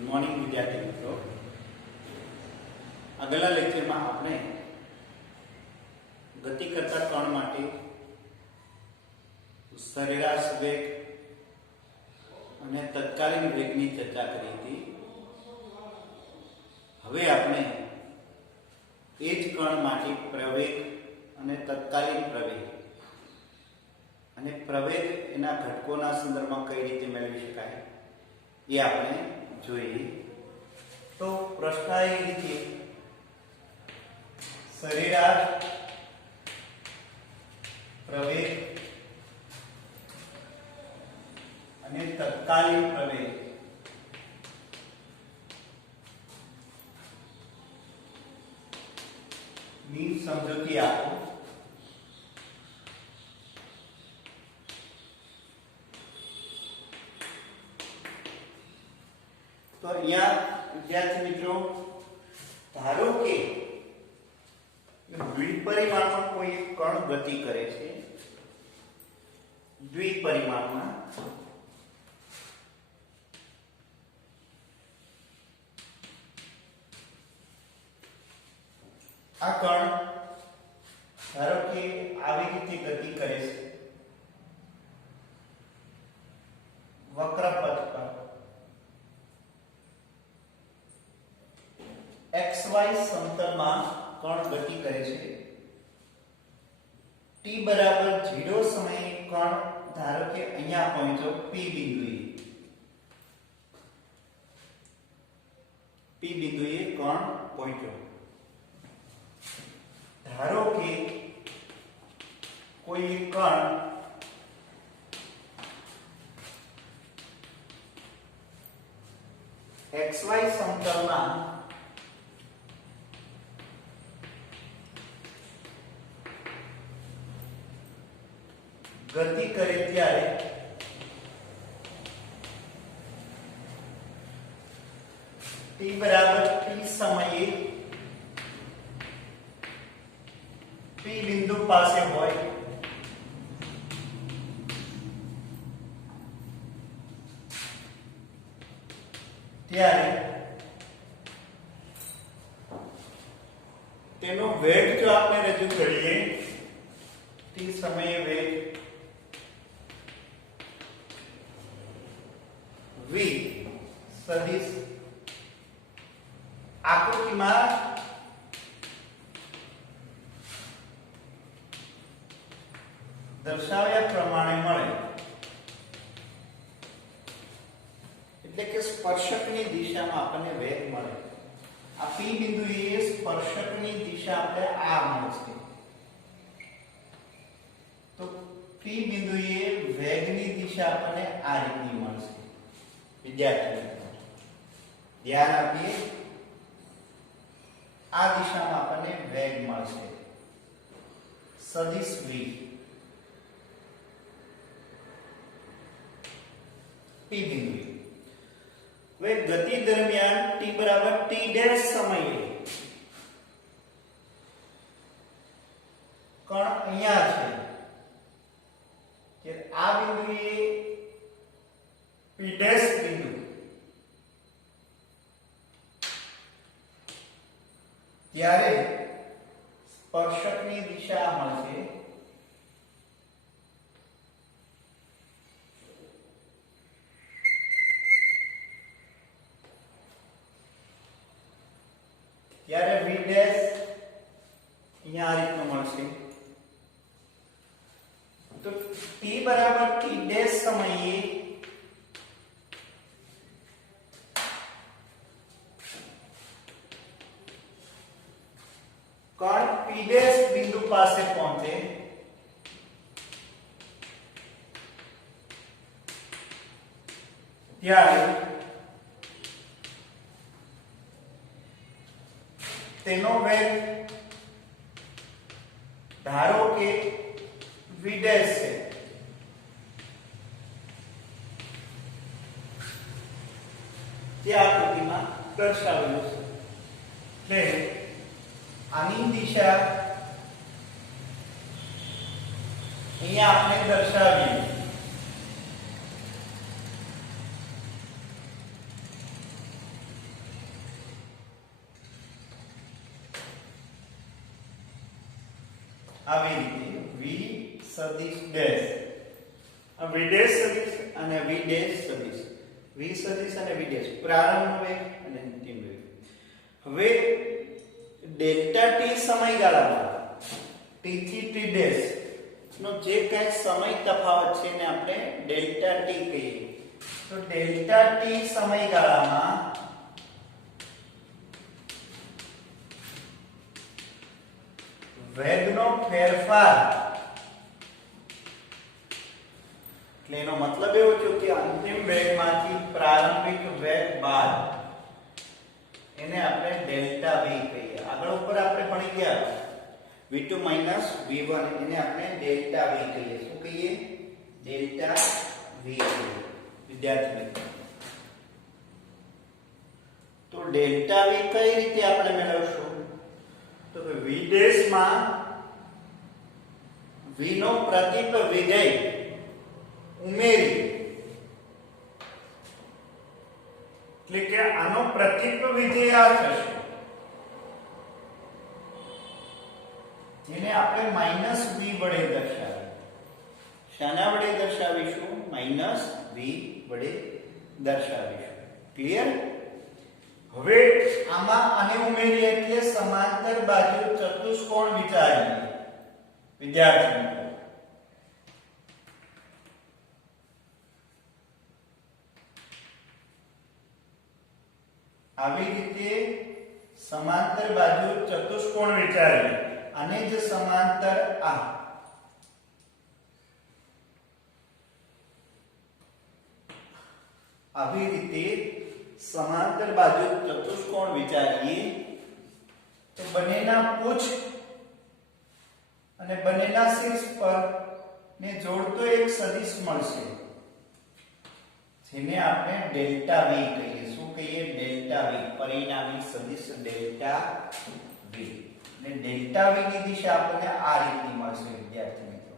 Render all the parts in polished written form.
Good morning विद्यार्थी मित्रों। अगला लेक्चर में आपने गति करता कण माटे सरेराश वेग अने तत्कालीन वेगनी चर्चा करी थी। हवे आपने ए ज कण माटे प्रवेग अने तत्कालीन प्रवेग अने प्रवेग एना घटकोना संदर्भमां कई रीते मेळवी शकाय ए आपणे જોઈએ। तो प्रश्न ए रीते सरेराश प्रवेग અને તત્કાલીન પ્રવેગ ની સમજૂતી આપો। तो अहिया विद्यार्थी मित्रों धारो के द्विपरिमाण में कोई एक कण गति करे छे। द्विपरिमाण में आ कण धारो के આવી રીતે ગતિ કરે છે વક્રપથ પર xy સમતલ માં કણ ગતિ કરે છે। t બરાબર 0 સમયે કણ ધારો કે અહીંયા પહોંચ્યો p બિંદુએ કણ પહોંચ્યો। धारो के कोई कण xy समतल में गति करे त्यारे t बराबर t समये p बिंदु पासे होय त्यारे तेनो वेग जो आपने रजू करिए t समये वेग v सदिश आकृति में दर्शाव्या प्रमाणे मळे એટલે કે સ્પર્શકની દિશામાં આપણને વેગ મળે। આ p બિંદુએ સ્પર્શકની દિશા આપણે આ મળશે તો p બિંદુએ વેગની દિશા આપણને આ રીતની મળશે। વિદ્યાર્થી મિત્રો ધ્યાન આપીએ આ દિશામાં આપણને વેગ મળશે સદિશ v p बिंदु। वे गति दरमियान t बराबर t डैश समये कण અહીંયા છે કે આ બિંદુએ p डैश બિંદુ ત્યારે સ્પર્શકની દિશા મળશે ત્યારે v ડેશ અહીંયા આ રીતનું મળશે। તો t બરાબર t ડેશ સમયે कण p डैश बिंदु પાસે પહોંચે ત્યારે तेनो वेग धारो के v डैश से त्या आकृति में दर्शावेલું છે। એટલે આની દિશા અહીંયા આપણે દર્શાવી આવી રીતે v સદિશ ડેશ, આ v ડેશ સદિશ અને v ડેશ સદિશ, v સદિશ અને v ડેશ પ્રારંભ વેગ અને અંતિમ વેગ. હવે ડેલ્ટા t સમયગાળામાં t થી t ડેશ નો જે કઈ સમય તફાવત છે એને આપણે ડેલ્ટા t કહીએ. તો ડેલ્ટા t સમયગાળામાં વેગનો ફેરફાર, એટલે એનો મતલબ એવો છે કે અંતિમ વેગમાંથી પ્રારંભિક વેગ બાદ એને આપણે ડેલ્ટા v કહીએ. આગળ ઉપર આપણે ભણી ગયા v2 v1 એને આપણે ડેલ્ટા v કહીએ. શું કહીએ? ડેલ્ટા v કહીએ. વિદ્યાર્થી મિત્રો, તો ડેલ્ટા v કઈ રીતે આપણે મેળવશું? તો કે v ડેશ માં v નો પ્રતિપ વિધેય ઉમેરી, એટલે કે આનો પ્રતિપ વિધેય આ થશે, જેને આપણે માઈનસ v વડે દર્શાવીએ. શાના વડે દર્શાવીશું? માઈનસ v વડે દર્શાવીશું. ક્લિયર? હવે આમાં આને ઉમેરીએ એટલે સમાંતર બાજુ ચતુષ્કોણ વિચારીએ. વિદ્યાર્થી મિત્રો, આવી રીતે સમાંતર બાજુ ચતુષ્કોણ વિચારીએ. આને જ સમાંતર આવી રીતે સમાંતર બાજુ ચતુષ્કોણ વિચારીએ તો બંનેના પૂછ અને બંનેના શીર્ષ પર ને જોડતો એક સદિશ મળશે, જેને આપણે ડેલ્ટા v કહીએ. શું કહીએ? ડેલ્ટા v, પરિણામી સદિશ ડેલ્ટા v. ને ડેલ્ટા v ની દિશા આપણને આ રીતની મળશે. વિદ્યાર્થી મિત્રો,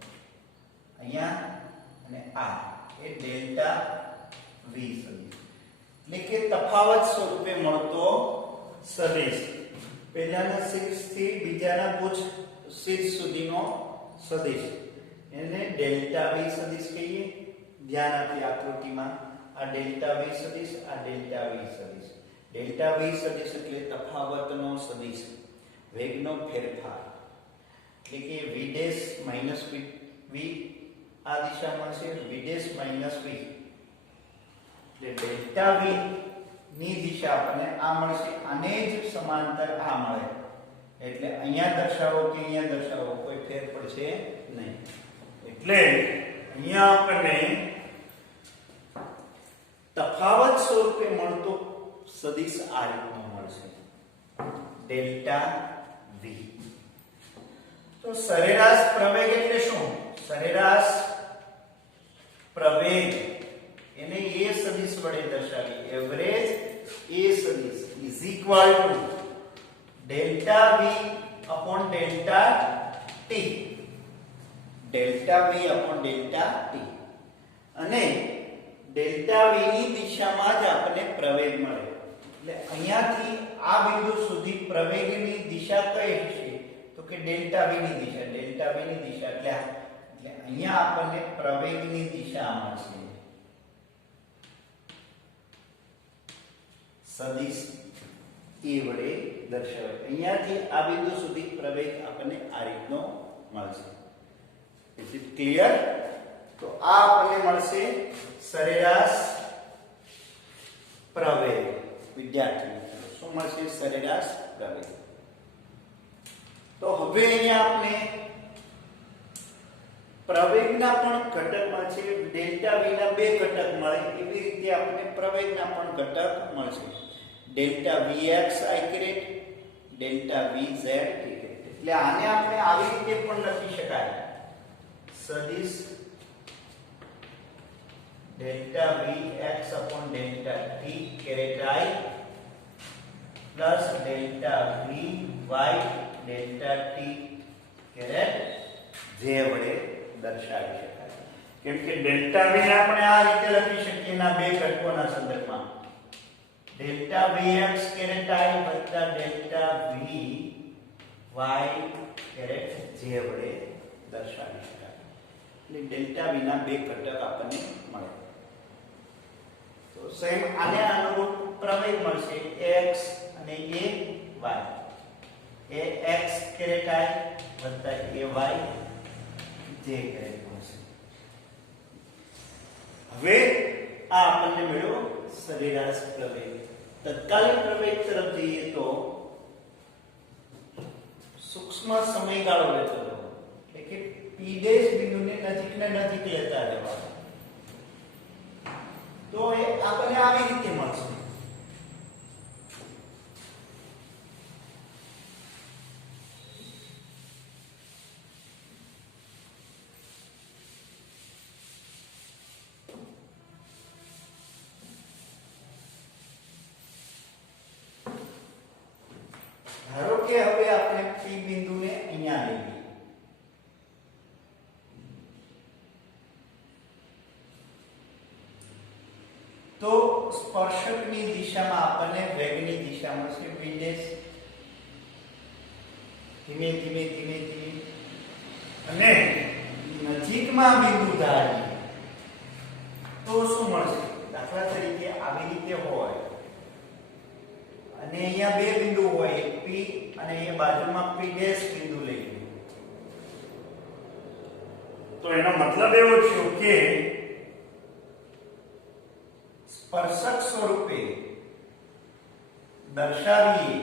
અહીંયા અને આ એ ડેલ્ટા v સદિશ, એટલે કે તફાવત સ્વરૂપે મળતો સદિશ. પહેલાના શીર્ષથી બીજાના પૂછ શીર્ષ સુધીનો સદિશ, એને ડેલ્ટા v સદિશ કહીએ. ધ્યાન આપી આકૃતિમાં આ ડેલ્ટા v સદિશ, આ ડેલ્ટા v સદિશ. ડેલ્ટા v સદિશ એટલે તફાવતનો સદિશ, વેગનો ફેરફાર, એટલે કે v ડેશ માઈનસ v આ દિશામાં છે, v ડેશ માઈનસ v, એટલે ડેલ્ટા v ની દિશા આપણને આ મળશે. આને જ સમાંતર આ મળે, એટલે અહીંયા દર્શાવો કે અહીંયા દર્શાવો કોઈ ફેર પડશે નહીં. એટલે અહીંયા આપણને તફાવત સ્વરૂપે મળતો સદિશ આ રીતનો મળશે, ડેલ્ટા v. તો સરેરાશ પ્રવેગ એટલે શું? સરેરાશ પ્રવેગ એને a સદિશ વડે દર્શાવીએ. એવરેજ a સદિશ is equal to delta v upon delta t, delta v upon delta t. અને ડેલ્ટા v ની દિશામાં જ આપણને પ્રવેગ મળે. એટલે અહીંયાથી આ બિંદુ સુધી પ્રવેગની દિશા કઈ હશે? તો કે ડેલ્ટા v ની દિશા. ડેલ્ટા v ની દિશા એટલે અહીંયા આપણને પ્રવેગની દિશા મળશે, સદિશ એ વડે દર્શાવે. અહીંયાથી આ બિંદુ સુધી પ્રવેગ આપણને આ રીતનો મળશે. Is it clear? તો આ આપણને મળશે સરેરાશ પ્રવેગ. વિદ્યાર્થી મિત્રો, શું મળશે? સરેરાશ પ્રવેગ. તો હવે અહીંયા આપણે પ્રવેગના પણ ઘટક મળશે. ડેલ્ટા v ના બે ઘટક મળે એવી રીતે આપણને પ્રવેગના પણ ઘટક મળશે. Delta vx i caret, delta vz i caret. એટલે આને આપણે આવી રીતે પણ લખી શકાય, સદિશ delta vx upon delta t caret I plus delta vy delta t caret j વડે દર્શાવી શકાય. કેમ કે ડેલ્ટા v ને આપણે આ રીતે લખી શકીએ ના બે ઘટકોના સંદર્ભમાં, delta vx caret I વત્તા delta vy caret j વડે દર્શાવી શકાય. એટલે ડેલ્ટા વીના બે ઘટક આપણને મળે. તો સેમ આને અનુરૂપ પ્રવેગ મળશે x અને a y. A x caret i વત્તા a y j કેરેટ મળશે. હવે આ આપણને મળ્યો સરેરાશ પ્રવેગ. તત્કાલીન પ્રવેગ તરફ જઈએ તો સૂક્ષ્મ સમયગાળો લેતો જવો, એટલે કે p' બિંદુને નજીક ને નજીક લેતા જવા. તો એ આપણને આવી રીતે મળશે. ધારો કે હવે આપણે p બિંદુને અહીંયા લઈએ. તો સ્પર્શકની દિશામાં આપણને વેગની દિશા મળશે v'. ધીમે ધીમે ધીમે ધીમે અને નજીકમાં બિંદુ ધારીએ તો શું મળશે? દાખલા તરીકે આવી રીતે હોય અને અહીંયા બે બિંદુ હોય, એક p અને અહીંયા બાજુમાં p' બિંદુ લઈએ. તો એનો મતલબ એવો થયો કે સ્પર્શક સ્વરૂપે દર્શાવીએ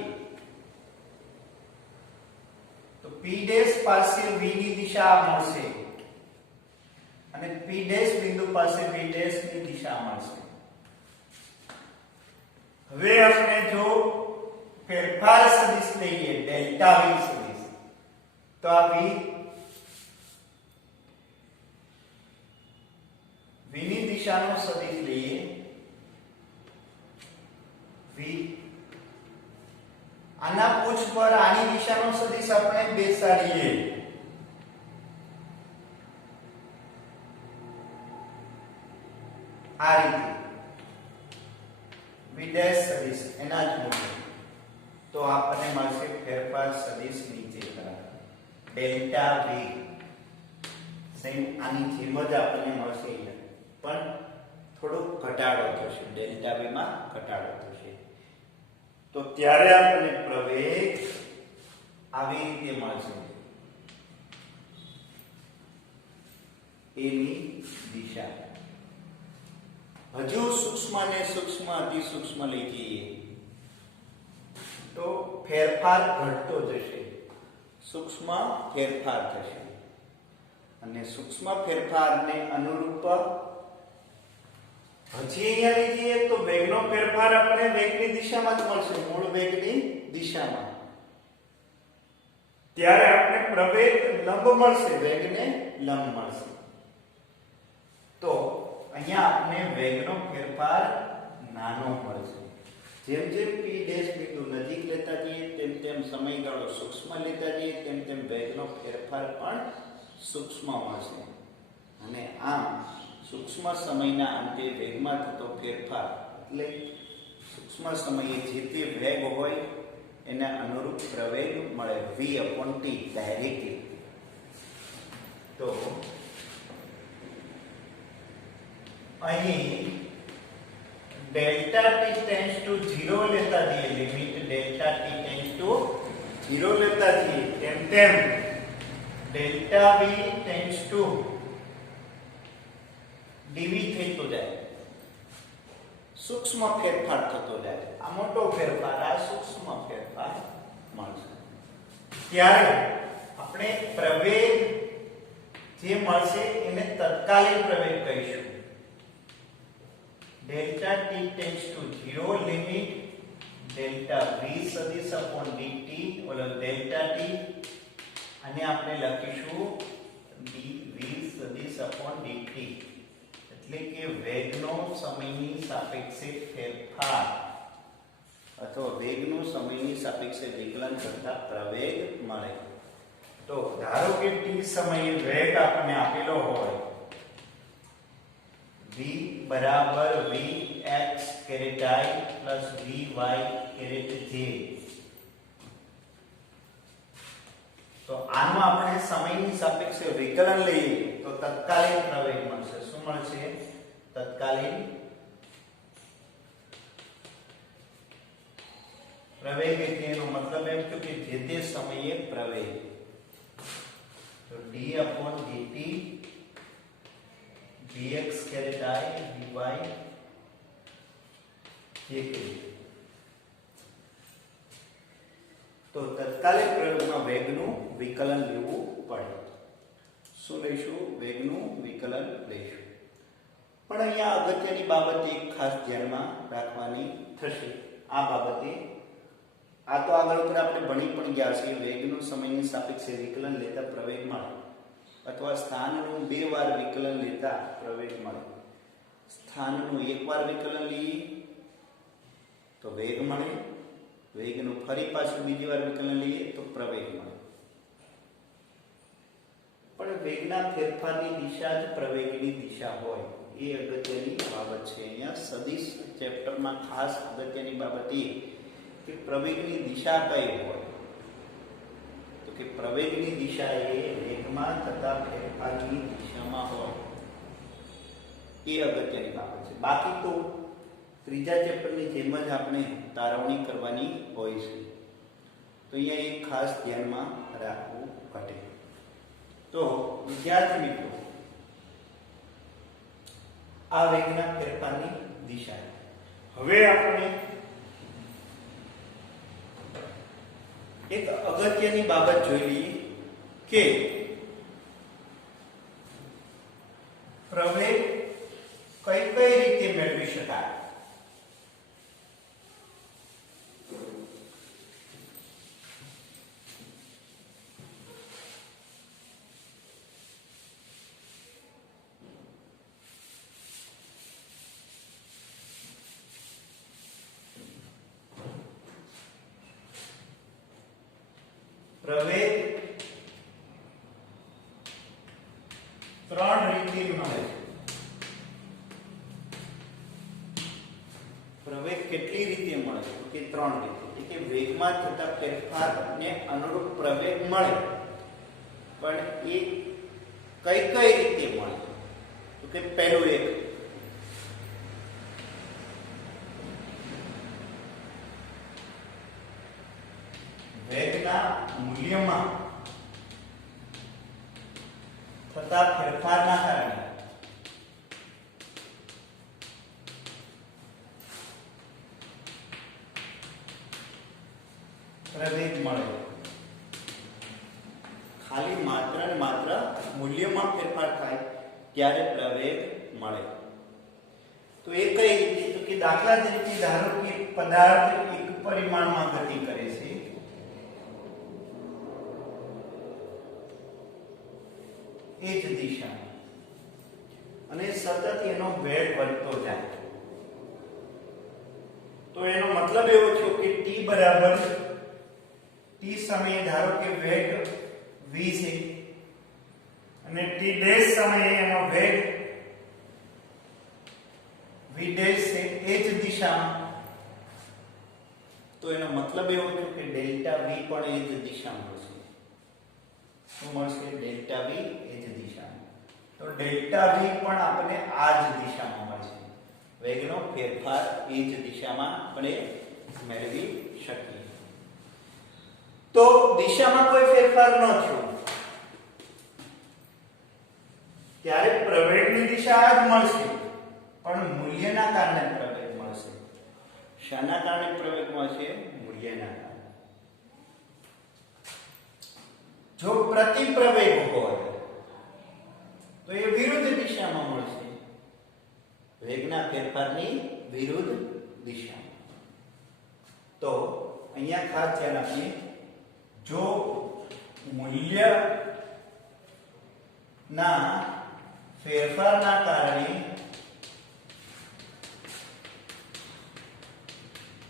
તો p' પાસે v ની દિશા મળશે અને p' બિંદુ પાસે v' ની દિશા મળશે. હવે આપણે જો ફેરફાર સદિશ લઈએ ડેલ્ટા v સદિશ, તો આ v ની દિશાનો સદિશ લઈએ v. આના પૂછ પર આની દિશાનો સદિશ આપણે બેસાડીએ. આ રીતે v' સદિશ એના જ મૂલ્ય, તો આપણને મળશે ફેરફાર સદિશ નીચે તરફ ડેલ્ટા v. સેમ આની જેમ જ આપણને મળશે, પણ થોડો ઘટાડો થશે. ડેલ્ટા v માં ઘટાડો થશે. તો ત્યારે આપણને પ્રવેગ આવી રીતે મળશે. એની દિશા હજુ સૂક્ષ્મ ને સૂક્ષ્મ અતિ સૂક્ષ્મ લઈ જઈએ તો ફેરફાર ઘટતો જશે, સૂક્ષ્મ ફેરફાર થશે અને સૂક્ષ્મ ફેરફારને અનુરૂપ હજી અહીંયા લઈ જઈએ તો વેગનો ફેરફાર આપણે વેગની દિશામાં જ મળશે, મૂળ વેગની દિશામાં. ત્યારે આપણે પ્રવેગ લંબ મળશે, વેગને લંબ મળશે. તો અહીંયા આપણે વેગનો ફેરફાર નાનો મળશે. જેમ જેમ p' બિંદુ નજીક લેતા જઈએ તેમ તેમ સમયગાળો સૂક્ષ્મ લેતા જઈએ તેમ તેમ વેગનો ફેરફાર પણ સૂક્ષ્મ મળશે. અને આમ સૂક્ષ્મ સમયના અંતે વેગમાં થતો ફેરફાર એટલે સૂક્ષ્મ સમયે જે તે વેગ હોય એના અનુરૂપ પ્રવેગ મળે v/t ડાયરેક્ટલી. તો અહીં ડેલ્ટા t ટેન્ડ્સ ટુ 0 લેતા જઈએ, limit delta t tends to 0 લેતા જઈએ તેમ તેમ delta v tends to dv થતો જાય, સૂક્ષ્મ ફેરફાર થતો જાય. આ મોટો ફેરફાર, આ સૂક્ષ્મ ફેરફાર મળશે. ત્યારે આપણે પ્રવેગ જે મળશે એને તત્કાલીન પ્રવેગ કહીશું. Delta t tends to 0 limit delta v સદિશ અપોન dt ઓલો ડેલ્ટા t અને આપણે લખીશું dv સદિશ અપોન dt, એટલે કે વેગનો સમયની સાપેક્ષે ફેરફાર અથવા વેગનું સમયની સાપેક્ષે વિકલન કરતા પ્રવેગ મળે. તો ધારો કે t સમયે વેગ આપણને આપેલો હોય v બરાબર vx caret i plus vy caret j, તો આનો આપણે સમયની સાપેક્ષે વિકલન લઈએ તો તત્કાલીન પ્રવેગ મળશે. શું મળશે? તત્કાલીન પ્રવેગ એટલે એનો મતલબ એમ થયો કે જે તે સમયે પ્રવેગ. તો d/dt dx caret I dy jk. તો તત્કાલીન પ્રયોગમાં વેગનું વિકલન લેવું પડે. શું લઈશું? વેગનું વિકલન લઈશું. પણ અહીંયા અગત્યની બાબત એક ખાસ ધ્યાનમાં રાખવાની થશે. આ બાબતે આ તો આગળ ઉપર આપણે ભણી પણ ગયા છે. વેગનું સમયની સાપેક્ષે વિકલન લેતા પ્રવેગ મળે અથવા સ્થાનનું 2 વાર વિકલન લેતા પ્રવેગ મળે. સ્થાનનું 1 વાર વિકલન લઈએ તો વેગ મળે. વેગનું ફરી પાછું બીજી વાર વિકલન લઈએ તો પ્રવેગ મળે. પણ વેગના ફેરફારની દિશા જ પ્રવેગની દિશા હોય એ અગત્યની બાબત છે. અહીંયા સદિશ ચેપ્ટરમાં ખાસ અગત્યની બાબત એ કે પ્રવેગની દિશા કઈ હોય. તો કે પ્રવેગની દિશા એ વેગમાં થતા ફેરફારની દિશામાં હોય એ અગત્યની બાબત છે. બાકી તો ત્રીજા ચેપ્ટરની જેમ જ આપણે તારવણી કરવાની હોય છે. તો અહીંયા એક ખાસ ધ્યાનમાં રાખવું ઘટે. તો વિદ્યાર્થી મિત્રો, આ વેગના ફેરફારની દિશા. હવે આપણે એક અગત્યની બાબત જોઈ લઈએ કે પ્રવેગ કઈ કઈ રીતે મેળવી શકાય. પ્રવેગ 3 રીતે મળે. પ્રવેગ કેટલી રીતે મળે? કે 3 રીતે. એટલે કે વેગમાં થતા ફેરફારને અનુરૂપ પ્રવેગ મળે, પણ એ કઈ કઈ રીતે મળે? તો કે પહેલું એક વેગના મૂલ્યમાં થતા ફેરફારના કારણે પ્રવેગ મળે. ખાલી માત્ર ને માત્ર મૂલ્યમાં ફેરફાર થાય ત્યારે પ્રવેગ મળે. તો એ કઈ રીતે? તો કે દાખલા તરીકે ધારો કે પદાર્થ એક પરિમાણમાં ગતિ કરે છે એ જ દિશામાં અને સતત એનો વેગ વધતો જાય. તો એનો મતલબ એવો થયો કે t બરાબર t સમયે ધારો કે વેગ v છે અને t ડેશ સમયે એનો વેગ v ડેશ છે એ જ દિશામાં. તો એનો મતલબ એવો થયો કે ડેલ્ટા v પણ એ જ દિશામાં હશે. શું મળશે? ડેલ્ટા v એ જ દિશામાં. તો ડેલ્ટા v પણ આપણે આ જ દિશામાં મળશે. વેગનો ફેરફાર એ જ દિશામાં આપણે મેળવી શકીએ. તો દિશામાં કોઈ ફેરફાર ન થયો ત્યારે પ્રવેગની દિશા આ જ મળશે, પણ મૂલ્યના કારણે પ્રવેગ મળશે. શાના કારણે પ્રવેગ મળશે? મૂલ્યના કારણે. જો પ્રતિપ્રવેગ હોય તો એ વિરુદ્ધ દિશામાં મળશે. વેગના ફેરફારની વિરુદ્ધ દિશામાં. તો અહીંયા ખાસ ધ્યાન આપીએ, જો મૂલ્ય ના ફેરફારના કારણે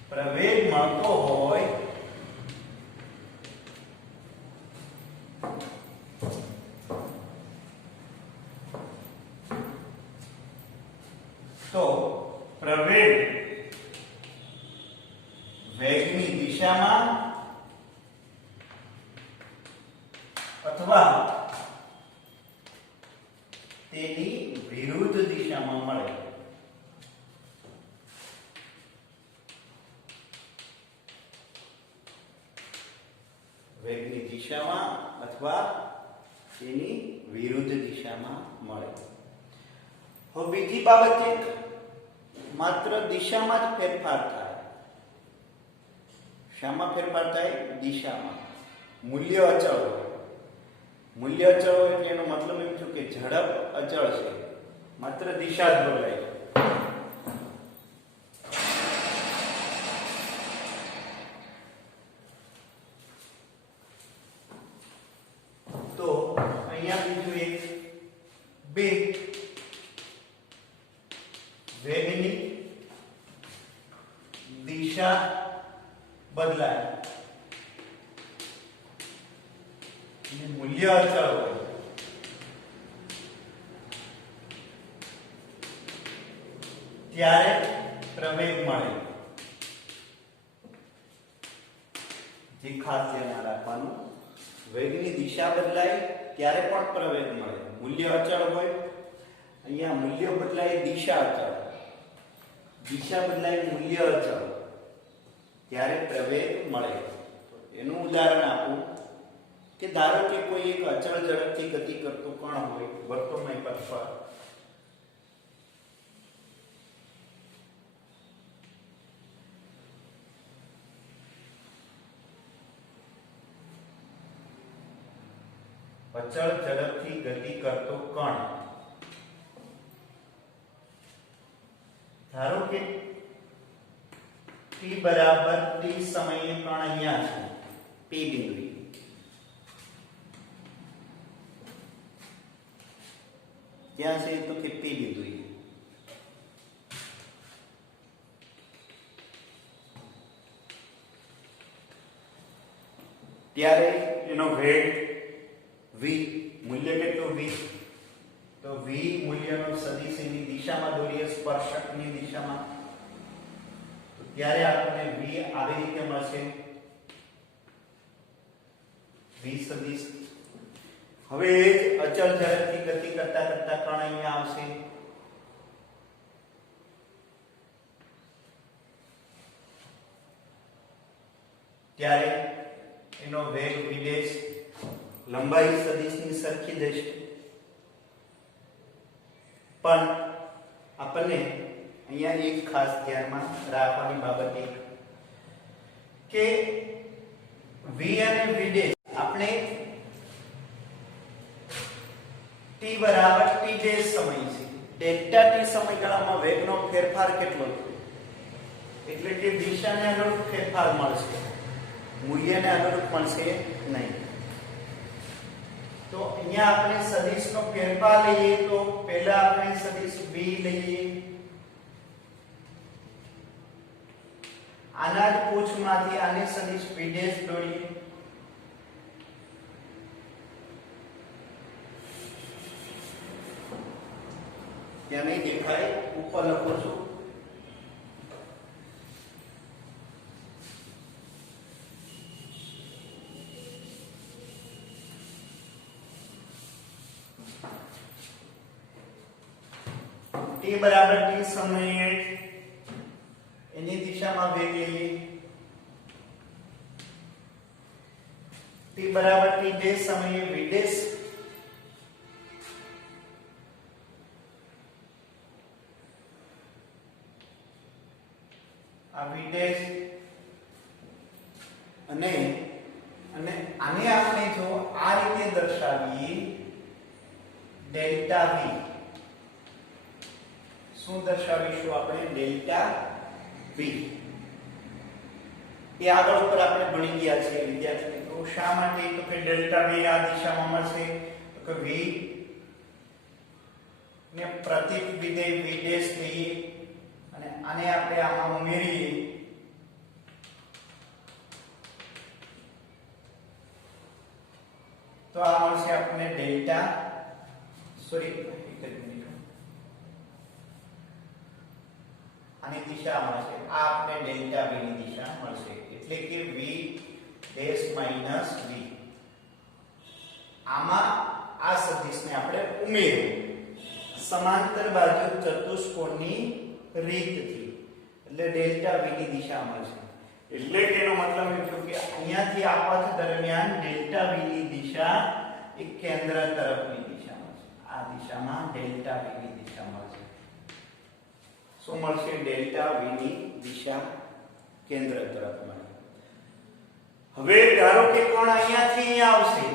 પ્રવેગ મળતો હોય તો પ્રવેગ વેગની દિશામાં અથવા તેની વિરુદ્ધ દિશામાં મળે. વેગની દિશામાં અથવા તેની વિરુદ્ધ દિશામાં મળે. હવે બીજી બાબત એક, માત્ર દિશામાં જ ફેરફાર થાય. શામાં ફેરફાર થાય? દિશામાં. મૂલ્ય અચળ હોય. મૂલ્ય અચળ હોય એટલે એનો મતલબ એમ થયો કે ઝડપ અચળ છે, માત્ર દિશા જ બદલાય. તો અહીંયા બીજું એક, બે વેગની દિશા બદલાય અને મૂલ્ય અચળ હોય ત્યારે પ્રવેગ મળે. જે ખાસ ધ્યાન રાખવાનું, વેગની દિશા બદલાય ત્યારે પણ પ્રવેગ મળે. મૂલ્ય અચળ હોય, અહીંયા મૂલ્ય બદલાય, દિશા અચળ. દિશા બદલાય, મૂલ્ય અચળ, ત્યારે પ્રવેગ મળે. એનું ઉદાહરણ આપું કે ધારો કે કોઈ એક અચળ ઝડપથી ગતિ કરતો કણ હોય વર્તુળમય પથ પર. અચળ ઝડપથી ગતિ કરતો કણ, ધારો કે t બરાબર t સમયે કણ અહીંયા છે, p બિંદુએ. ક્યાં છે? તો કે p બિંદુએ. ત્યારે એનો વેગ v, મૂલ્ય કેટલું? v. તો v મૂલ્યનો સદિશ એની દિશામાં દોરીએ, સ્પર્શકની દિશામાં. તો ત્યારે આપણને v આવી રીતે મળશે, v સદિશ. હવે અચળ ઝડપથી ગતિ કરતા કરતા કણ અહીંયા આવશે. ત્યારે એનો વેગ v' લંબાઈ સદિશની સરખી દેશે. પણ આપણને અહીંયા એક ખાસ ધ્યાનમાં રાખવાની બાબત એક કે v અને v' આપણે t બરાબર t' સમય છે, ડેલ્ટા t સમયગાળામાં વેગનો ફેરફાર કેટલો છે, એટલે કે દિશાને અનુરૂપ ફેરફાર મળશે, મૂલ્યને અનુરૂપ મળશે નહીં. તો અહીંયા આપણે સદિશનો ફેરફાર લઈએ તો પહેલા આપણે સદિશ v લઈએ, આના જ પૂછમાંથી આને સદિશ v' દોરીએ. ત્યાં નહીં દેખાય, ઉપર લખો છું. t બરાબર t સમયે એની દિશામાં વેગ લઈએ, t બરાબર t' સમયે v' આ v' અને આને આપણે જો આ રીતે દર્શાવીએ ડેલ્ટા v. શું દર્શાવીશું આપણે? Delta v. એ આગળ ઉપર આપણે ભણી ગયા છીએ વિદ્યાર્થી મિત્રો. શા માટે? તો કે ડેલ્ટા v આ દિશામાં મળશે, તો કે v ને પ્રતીક વિધેય v' લઈએ અને આને આપણે આમાં ઉમેરીએ તો આ મળશે આપણને ડેલ્ટા, સોરી એક જ મિનિટ, આની દિશા મળશે, આ આપણે ડેલ્ટા v ની દિશા મળશે, એટલે કે v' v. આમાં આ સદિશને આપણે ઉમેર્યું સમાંતર બાજુ ચતુષ્કોણની રીતથી, એટલે ડેલ્ટા v ની દિશા મળશે. એટલે કે એનો મતલબ એ થયો કે અહીંયાથી આ પથ દરમિયાન ડેલ્ટા v ની દિશા એ કેન્દ્ર તરફની દિશા મળશે. આ દિશામાં ડેલ્ટા v ની દિશા મળશે. શું મળશે? ડેલ્ટા v ની દિશા કેન્દ્ર તરફ મળે. હવે ધારો કે કોણ અહીંયાથી અહીંયા આવશે,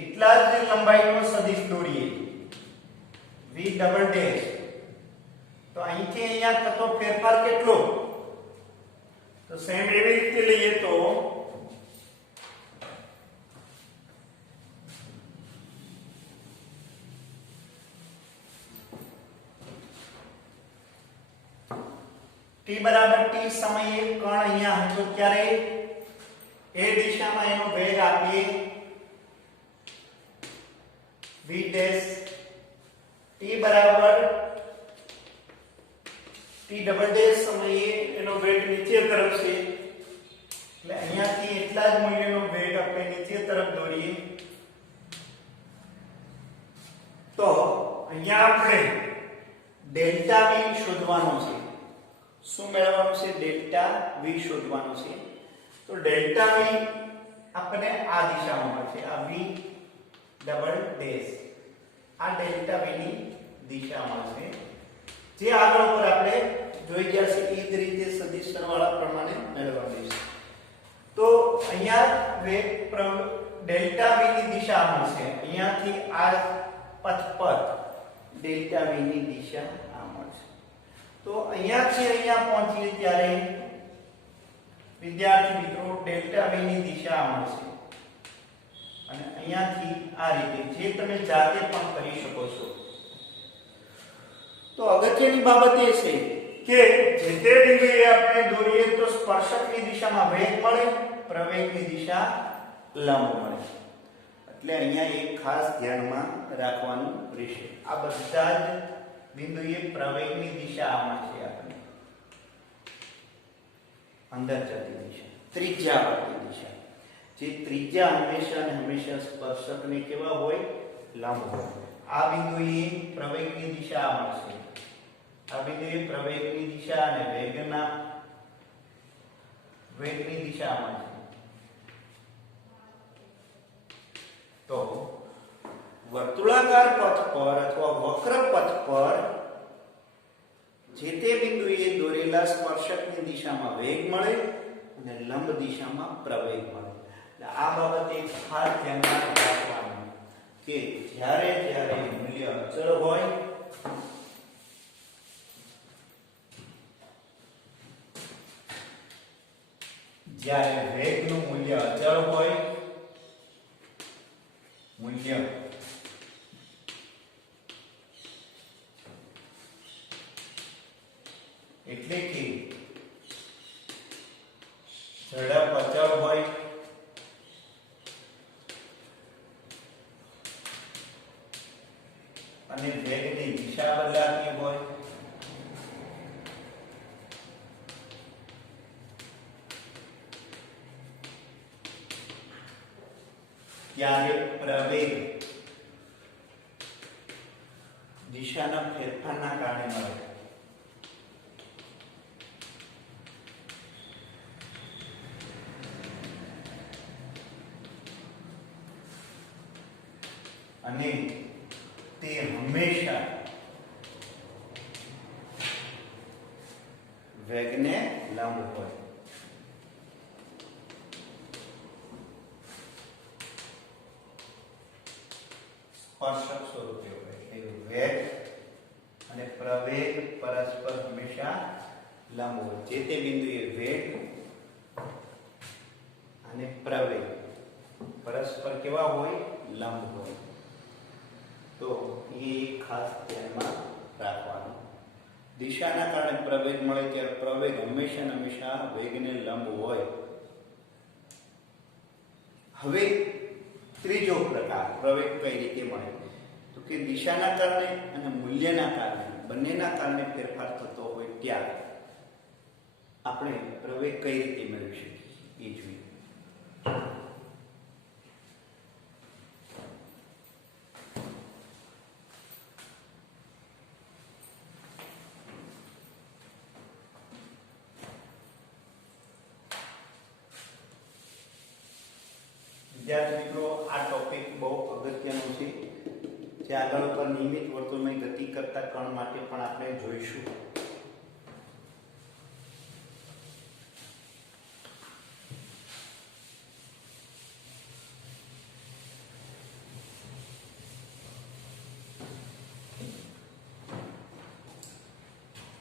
એટલા જ લંબાઈનો સદિશ દોરીએ v ડબલ ડેશ, તો અહીંથી અહીંયા થતો ફેરફાર કેટલો? તો સેમ એવી રીતે લઈએ તો t બરાબર t સમયે કણ અહીંયા હતો ત્યારે એ દિશામાં એનો વેગ આપીએ v ડેશ, t બરાબર t ડબલ ડેશ સમયે એનો વેગ નીચે તરફ છે, એટલે અહીંયાથી એટલા જ મૂલ્યનો વેગ આપણે નીચે તરફ દોરીએ તો અહીંયા આપણે ડેલ્ટા v શોધવાનો છે. શું મેળવવાનું છે? ડેલ્ટા v શોધવાનું છે. તો ડેલ્ટા v આપણે આ દિશામાં મળશે, આ v ડબલ ડેશ, આ ડેલ્ટા v ની દિશા મળશે, જે આગળ ઉપર આપણે જોઈ ગયા છે એ જ રીતે સદિશ સરવાળા પ્રમાણે મેળવવાનું છે. તો અહીંયા વેગ ડેલ્ટા v ની દિશા મળશે, અહીંયાથી આ પથ પર ડેલ્ટા v ની દિશા આ મળશે. તો અહીંયાથી અહીંયા પહોંચીએ ત્યારે વિદ્યાર્થી મિત્રો ડેલ્ટા v ની દિશા મળશે, અને અહીંયાથી આ રીતે જે તમે જાતે પણ કરી શકો છો. તો અગત્યની બાબત એ છે કે જે તે બિંદુએ આપણે દોરીએ તો સ્પર્શકની દિશામાં વેગ મળે, પ્રવેગની દિશા લંબ મળે. એટલે અહીંયા એક ખાસ ધ્યાનમાં રાખવાનું રહેશે. આ બધા જ બિંદુએ પ્રવેગની દિશા આમાં છે, આપણે અંદર જતી દિશા, ત્રિજ્યા વાળી દિશા. જે ત્રિજ્યા હંમેશા સ્પર્શકને કેવા હોય? લંબ હોય. આ બિંદુએ પ્રવેગની દિશા મળશે, આ બિંદુએ પ્રવેગની દિશા અને વેગની દિશા મળશે. તો વર્તુળાકાર પથ પર અથવા વક્ર પથ પર જે તે બિંદુએ દોરેલા સ્પર્શકની દિશામાં વેગ મળે અને લંબ દિશામાં પ્રવેગ મળે. એટલે આ બાબતે ખાસ ધ્યાનમાં રાખવાનું કે જ્યારે મૂલ્ય અચળ હોય જ્યારે વેગનું મૂલ્ય અચળ હોય, મૂલ્ય એટલે કે ઝડપ અચળ હોય, અને વેગની દિશા બદલાતી હોય, ત્યારે પ્રવેગ દિશાના ફેરફારના કારણે મળે. અને તે હંમેશા વેગને લંબ હોય. સ્પર્શક સ્વરૂપે હોય. એટલે વેગ અને પ્રવેગ પરસ્પર હંમેશા લંબ હોય. જે તે બિંદુએ વેગ અને પ્રવેગ પરસ્પર કેવા હોય? લંબ હોય. તો એ ખાસ ધ્યાનમાં રાખવાનું. દિશાના કારણે પ્રવેગ મળે ત્યારે પ્રવેગ હંમેશા વેગને લંબ હોય. હવે ત્રીજો પ્રકાર પ્રવેગ કઈ રીતે મળે? તો કે દિશાના કારણે અને મૂલ્યના કારણે, બંનેના કારણે ફેરફાર થતો હોય ત્યારે આપણે પ્રવેગ કઈ રીતે મેળવી શકીએ એ જોઈએ. વિદ્યાર્થી મિત્રો, આ ટોપિક બહુ અગત્યનો છે જે આગળ ઉપર નિયમિત વર્તુળમાં ગતિ કરતા કણ માટે પણ આપણે જોઈશું.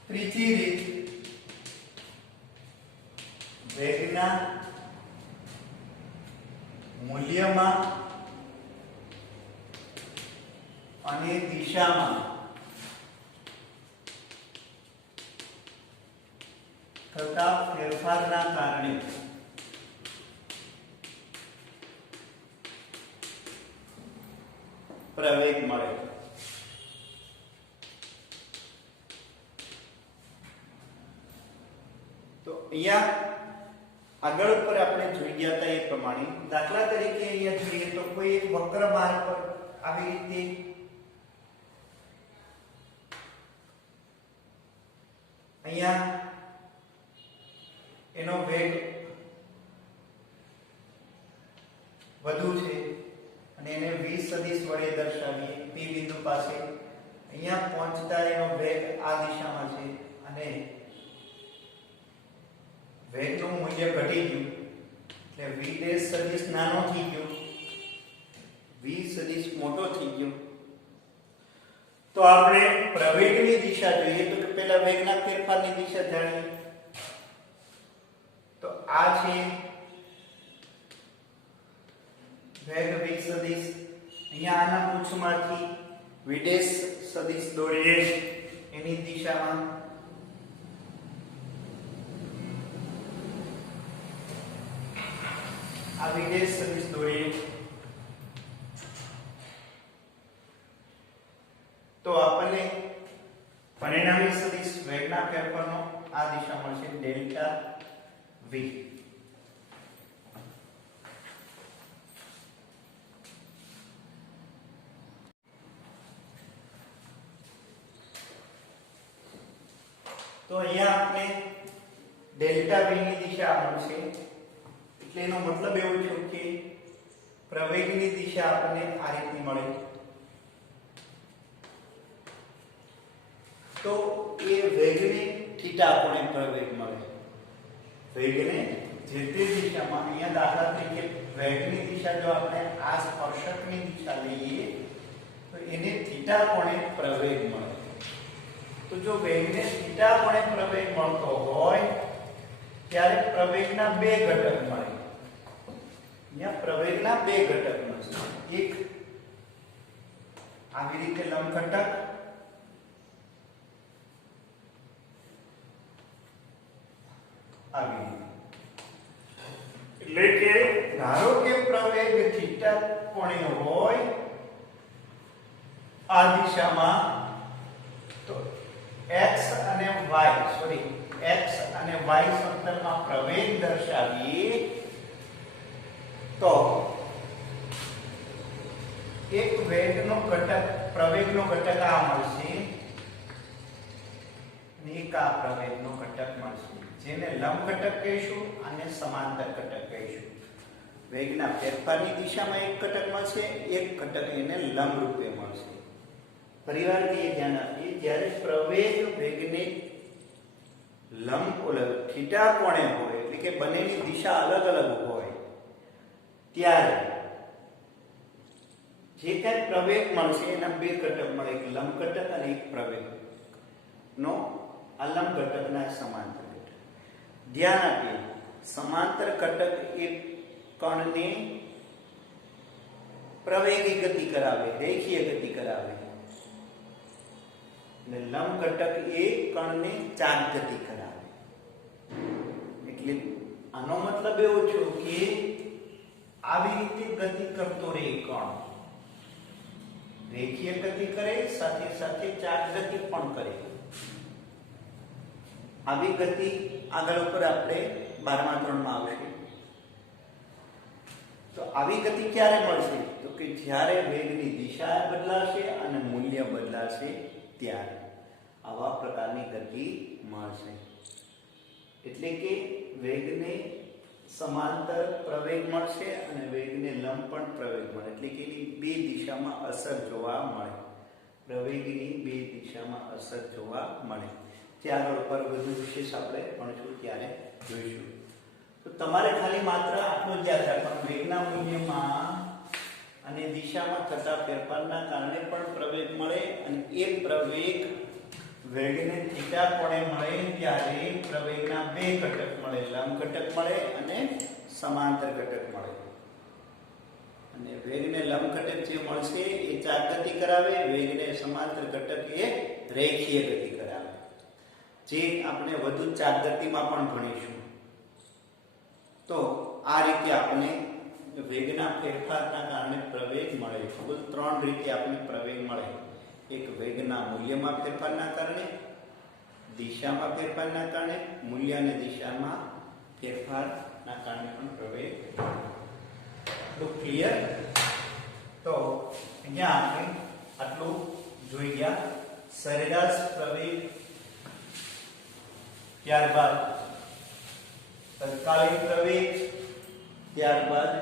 ત્રીજી રીત વેગના મૂલ્યમાં અને દિશામાં થતા ફેરફારના કારણે પ્રવેગ મળે. તો અહીંયા આગળ ઉપર આપણે જોઈ ગયા હતા એ પ્રમાણે દાખલા તરીકે અહીંયા જોઈએ તો કોઈ એક વક્ર માર્ગ પર આવી રીતે અહીંયા એનો વેગ વધુ છે અને એને 20 સદિશ વડે દર્શાવીએ. P બિંદુ પાસે અહીંયા પહોંચતા એનો વેગ આ દિશામાં છે અને વેગનું મૂલ્ય ઘટી ગયું એટલે v' સદિશ નાનો થઈ ગયો, v સદિશ મોટો થઈ ગયો. તો આપણે પ્રવેગની દિશા જોઈએ તો કે પહેલા વેગના ફેરફારની દિશા જાણીએ. તો આ છે વેગ v સદિશ. અહીંયા આના પૂંછમાંથી v' સદિશ દોરીએ એની દિશામાં. આ v' સદિશ દોરીએ તો આપણને પરિણામી સદિશ વેગના ફેરફારનો આ દિશા મળશે ડેલ્ટા v. તો અહીંયા આપણે ડેલ્ટા v ની દિશા મળશે એટલે એનો મતલબ એવો છે કે પ્રવેગની દિશા આપણને આ રીતની મળે. તો એ વેગને થીટા કોણે પ્રવેગ મળે. વેગને જે તે દિશામાં અહીંયા દાખલા તરીકે વેગની દિશા જો આપણે આ સ્પર્શકની દિશા લઈએ તો એને થીટા કોણે પ્રવેગ મળે. તો જો વેગને થીટા કોણે પ્રવેગ મળતો હોય ત્યારે પ્રવેગના બે ઘટક મળે. અહીંયા પ્રવેગના બે ઘટક મળશે. એક આવી રીતે લંબ ઘટક આવી એટલે કે ધારો કે પ્રવેગ થીટા કોણે હોય આ દિશામાં તો x અને y સમતલમાં પ્રવેગ દર્શાવીએ તો એક વેગનો ઘટક પ્રવેગનો ઘટક આ મળશે અને એક આ પ્રવેગનો ઘટક મળશે જેને લંબ ઘટક કહીશું અને સમાંતર ઘટક કહીશું. વેગના ફેરફારની દિશામાં એક ઘટક મળશે, એક ઘટક એને લંબ રૂપે મળશે. પરિવારથી ધ્યાન આપીએ જ્યારે પ્રવેગ વેગને લંબ થીટા કોણે હોય એટલે કે બંનેની દિશા અલગ અલગ હોય ત્યારે જે કઈ પ્રવેગ મળશે એના બે ઘટક મળે, એક લંબ ઘટક અને એક પ્રવેગ નો આ લંબ ઘટકના સમાંતર. ધ્યાન આપીએ સમાંતર ઘટક એ કણને પ્રવેગી ગતિ કરાવે, રેખીય ગતિ કરાવે અને લંબ ઘટક એ કણને ચાપ ગતિ કરાવે. એટલે આનો મતલબ એવો છે કે આવી રીતે ગતિ કરતો રહે કણ રેખીય ગતિ કરે સાથે સાથે ચાપ ગતિ પણ કરે. આવી ગતિ આગળ ઉપર આપણે 12મા ધોરણમાં આવશે. તો આવી ગતિ ક્યારે મળશે તો કે જ્યારે વેગની દિશા બદલાશે અને મૂલ્ય બદલાશે ત્યારે આવા પ્રકારની ગતિ મળશે. એટલે કે વેગને સમાંતર પ્રવેગ મળશે અને વેગને લંબ પણ પ્રવેગ મળે, એટલે કે એની બે દિશામાં અસર જોવા મળે. પ્રવેગની બે દિશામાં અસર જોવા મળે. ત્યાં આગળ પર વધુ વિશેષ આપણે ભણશું ત્યારે જોઈશું. તો તમારે ખાલી માત્ર આટલું જ યાદ રાખવાનું, વેગના મૂલ્યમાં અને દિશામાં થતા ફેરફારના કારણે પણ પ્રવેગ મળે અને એ પ્રવેગ વેગને થીટા કોણે મળે ત્યારે પ્રવેગના બે ઘટક મળે, લંબ ઘટક મળે અને સમાંતર ઘટક મળે. અને વેગને લંબ ઘટક જે મળશે એ ચાર ગતિ કરાવે, વેગને સમાંતર ઘટક એ રેખીય ગતિ કરાવે, જે આપણે વધુ ચાર ગતિમાં પણ ભણીશું. તો આ રીતે આપણે વેગના ફેરફારના કારણે પ્રવેગ મળે. કુલ ત્રણ રીતે આપણે પ્રવેગ મળે. એક વેગના મૂલ્યમાં ફેરફારના કારણે, દિશામાં ફેરફારના કારણે, મૂલ્ય અને દિશામાં ફેરફારના કારણે પણ પ્રવેગ. તો ક્લિયર? તો અહીંયા આપણે આટલું જોઈ ગયા. સરેરાશ પ્રવેગ, ત્યારબાદ તત્કાલીન પ્રવેગ, ત્યારબાદ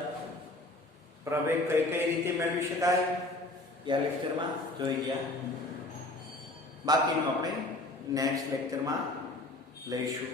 પ્રવેગ કઈ કઈ રીતે મેળવી શકાય આ લેક્ચરમાં જોઈ ગયા. બાકીનું આપણે નેક્સ્ટ લેક્ચરમાં લઈશું.